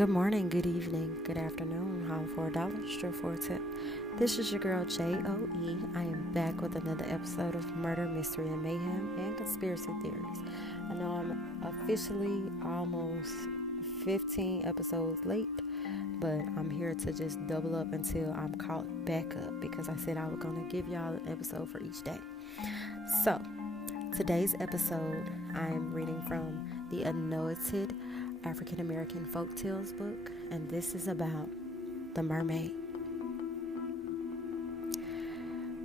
Good morning, good evening, good afternoon. Home for a dollar, straight for a tip. This is your girl J.O.E. I am back with another episode of Murder, Mystery, and Mayhem and Conspiracy Theories. I know I'm officially almost 15 episodes late, but I'm here to just double up until I'm caught back up because I said I was going to give y'all an episode for each day. So, today's episode, I am reading from the Annotated African American Folktales book, and this is about the mermaid.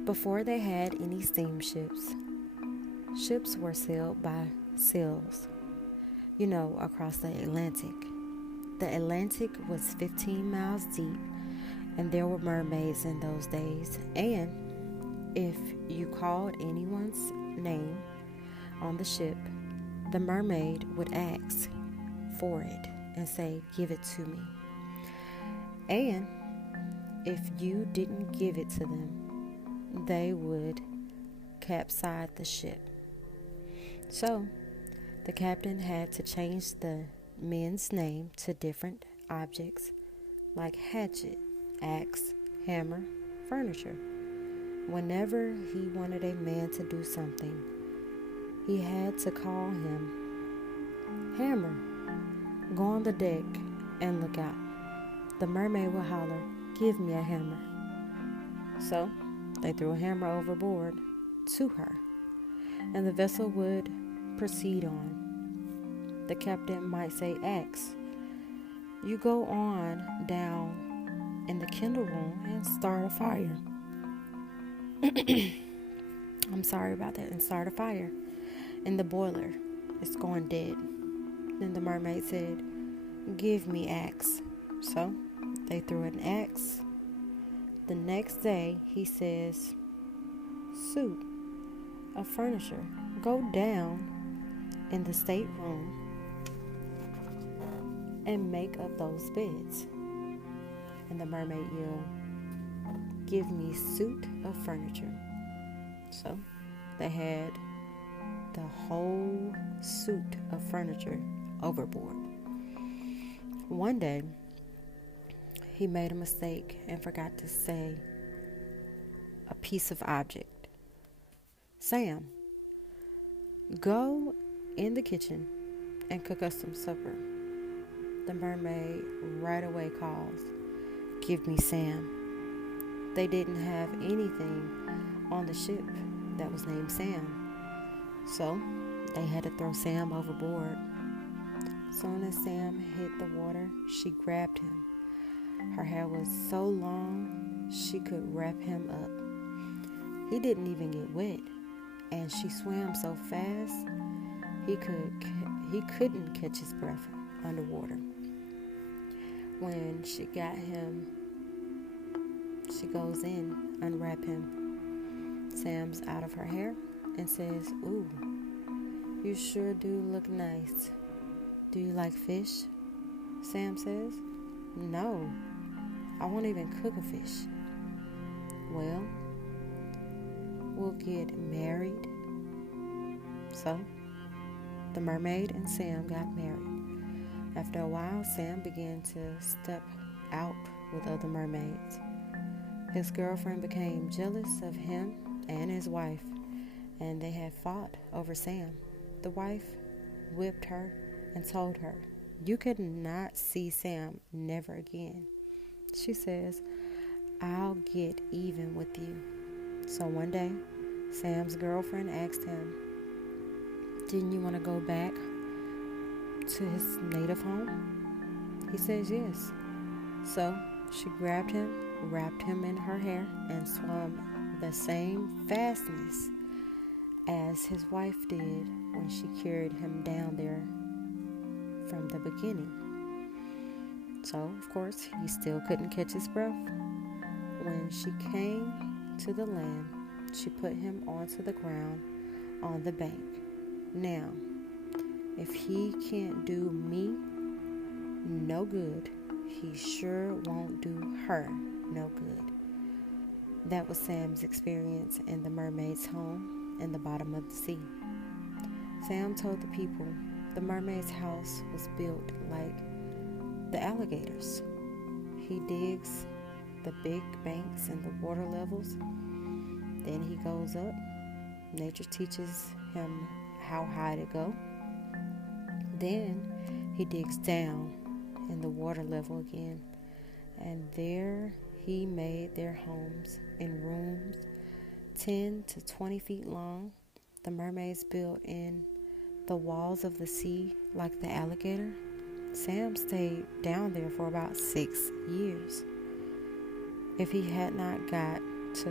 Before they had any steamships, ships were sailed by sails, across the Atlantic. The Atlantic was 15 miles deep, and there were mermaids in those days, and if you called anyone's name on the ship, the mermaid would ask for it and say, "Give it to me." And if you didn't give it to them, they would capsize the ship. So the captain had to change the men's name to different objects like hatchet, axe, hammer, furniture. Whenever he wanted a man to do something, he had to call him Hammer. Go on the deck and look out. The mermaid would holler, "Give me a hammer." So they threw a hammer overboard to her, and the vessel would proceed on. The captain might say, "Axe, you go on down in the kindle room and start a fire." I'm sorry about that. And start a fire in the boiler. It's going dead. Then the mermaid said, "Give me axe." So they threw an axe. The next day he says, "Suit of furniture, go down in the stateroom and make up those beds." And the mermaid yelled, "Give me suit of furniture." So they had the whole suit of furniture overboard. One day, he made a mistake and forgot to say a piece of object. "Sam, go in the kitchen and cook us some supper." The mermaid right away calls, "Give me Sam." They didn't have anything on the ship that was named Sam, so they had to throw Sam overboard. Soon as Sam hit the water, she grabbed him. Her hair was so long she could wrap him up. He didn't even get wet, and she swam so fast he couldn't catch his breath underwater. When she got him, she goes in, unwrap him. Sam's out of her hair and says, "Ooh, you sure do look nice. Do you like fish?" Sam says, "No, I won't even cook a fish." "Well, we'll get married." So the mermaid and Sam got married. After a while, Sam began to step out with other mermaids. His girlfriend became jealous of him and his wife, and they had fought over Sam. The wife whipped her and told her, "You could not see Sam never again." She says, "I'll get even with you." So one day, Sam's girlfriend asked him, "Didn't you want to go back to his native home?" He says yes. So she grabbed him, wrapped him in her hair, and swam the same fastness as his wife did when she carried him down there from the beginning. So, of course, he still couldn't catch his breath. When she came to the land, she put him onto the ground on the bank. Now, if he can't do me no good, he sure won't do her no good. That was Sam's experience in the mermaid's home in the bottom of the sea. Sam told the people the mermaid's house was built like the alligators. He digs the big banks and the water levels. Then he goes up. Nature teaches him how high to go. Then he digs down in the water level again. And there he made their homes in rooms 10 to 20 feet long. The mermaids built in the walls of the sea like the alligator. Sam stayed down there for about 6 years. If he had not got to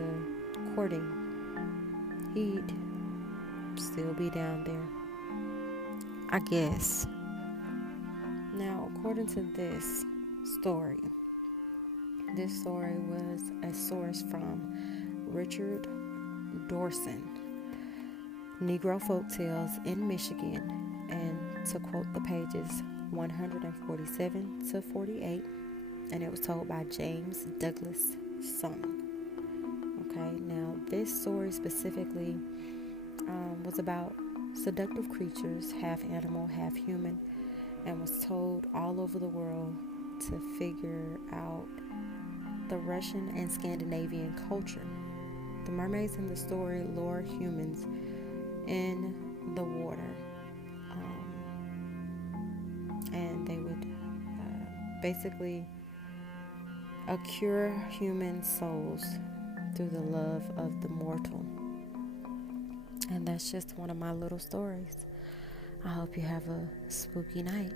courting, he'd still be down there, I guess. Now, according to this story was a source from Richard Dorson, Negro Folktales in Michigan, and to quote the pages 147 to 48, and it was told by James Douglas Sung. Okay, now this story specifically was about seductive creatures, half animal, half human, and was told all over the world to figure out the Russian and Scandinavian culture. The mermaids in the story lure humans in the water, and they would basically accrue human souls through the love of the mortal. And that's just one of my little stories. I hope you have a spooky night.